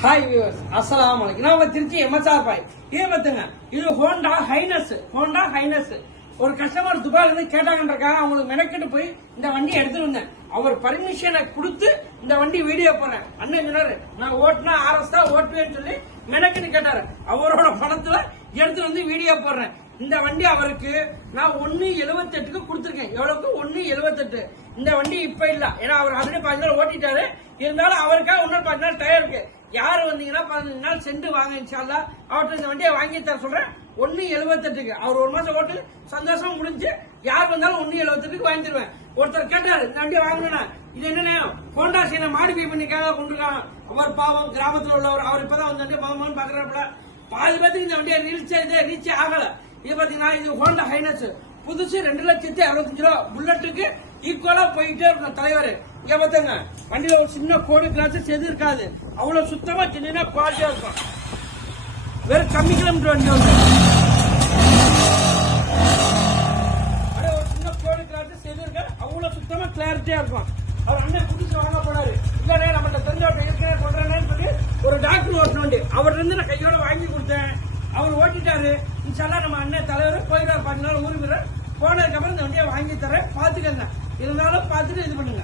Hi viewers, அஸ்ஸலாமு அலைக்கும். நான் உங்க திருச்சி எம்எஸ்ஆர் பாய். இது பார்த்துங்க, இது ஹோண்டா ஹைனஸ். ஒரு கஸ்டமர் துபாயில இருந்து கேட்டாங்கன்றக்காக அவங்களுக்கு மெனக்கிட்டு போய் இந்த வண்டி எடுத்துட்டு வந்தேன். அவர் பர்மிஷனை கொடுத்து இந்த வண்டி வீடியோ போறேன். அண்ணன் சொன்னாரு, நான் ஓட்டுனா ஆர்எஸ் தான் ஓட்டுவேன்னு சொல்லி மெனக்கிட்டு கேட்டாரு. அவரோட பணத்துல எடுத்துட்டு வந்து வீடியோ போடுறேன். இந்த வண்டி அவருக்கு நான் 1.78க்கு கொடுத்துருக்கேன். எவ்வளவுக்கு? 1.78. இந்த வண்டி இப்ப இல்ல, ஏன்னா அவர் ஆல்ரெடி 15 நாள் ஓட்டிட்டாரு. இருந்தாலும் அவருக்காக இன்னொரு 15 நாள் டயர் இருக்கு. யாரு வந்தீங்கன்னா 15 நாள் சென்று வாங்க, இன்ஷால்லா அவர்கிட்ட இந்த வண்டியை வாங்கி தர சொல்றேன். 1.78க்கு அவர் ஒரு மாசம் ஓட்டு சந்தோஷமா முடிஞ்சு யார் வந்தாலும் 1.78க்கு வாங்கி தருவேன். ஒருத்தர் கேட்டாரு, இந்த வண்டியை வாங்கணும்னா இது என்ன ஹோண்டா சீனை மாடிஃபை பண்ணிக்காக கொண்டிருக்காங்க. அவர் பாவம் கிராமத்தில் உள்ளவர், அவர் இப்பதான் வந்து மகன் பாக்குறாப்புல. பாதி பேத்துக்கு இந்த வண்டியை ரீச் ஆகல. இது பாத்தீங்கன்னா இது ஹோண்டா ஹைனஸ் புதுசு 2,65,000 புல்லட்டுக்கு ஈக்குவலா போயிட்டே இருக்கும் தலைவர். இங்க பாத்துங்க, வண்டியில ஒரு சின்ன கோடு கிளாஸ் செது இருக்காது. அவ்வளவு சுத்தமா சின்ன குவாலிட்டியா இருக்கும். வெறும் கம்மி கிலோமீட்டர் வண்டி வந்து ஒரு சின்ன கோடு கிளாஸ் செது இருக்க, அவ்வளவு சுத்தமா கிளாரிட்டியா இருக்கும். அவர் அண்ணன் புதுசு வாங்க போனாரு. இல்லனே நம்ம தெரிஞ்சவங்க ஏற்கனவே சொல்றேன்னு சொல்லி ஒரு டாக்டர் ஓட்டுன வண்டி அவர்கிட்ட இருந்து நான் கையோட வாங்கி கொடுத்தேன். அவர் ஓட்டிட்டாரு. இன்ஷால்லா நம்ம அண்ணன் தலைவர் போயிடுவார். 15 நாள் ஊருக்கு போனதுக்கு அப்புறம் இந்த வண்டியை வாங்கி தரேன். பாத்துக்கங்க. இருந்தாலும் பார்த்துட்டு இது பண்ணுங்க.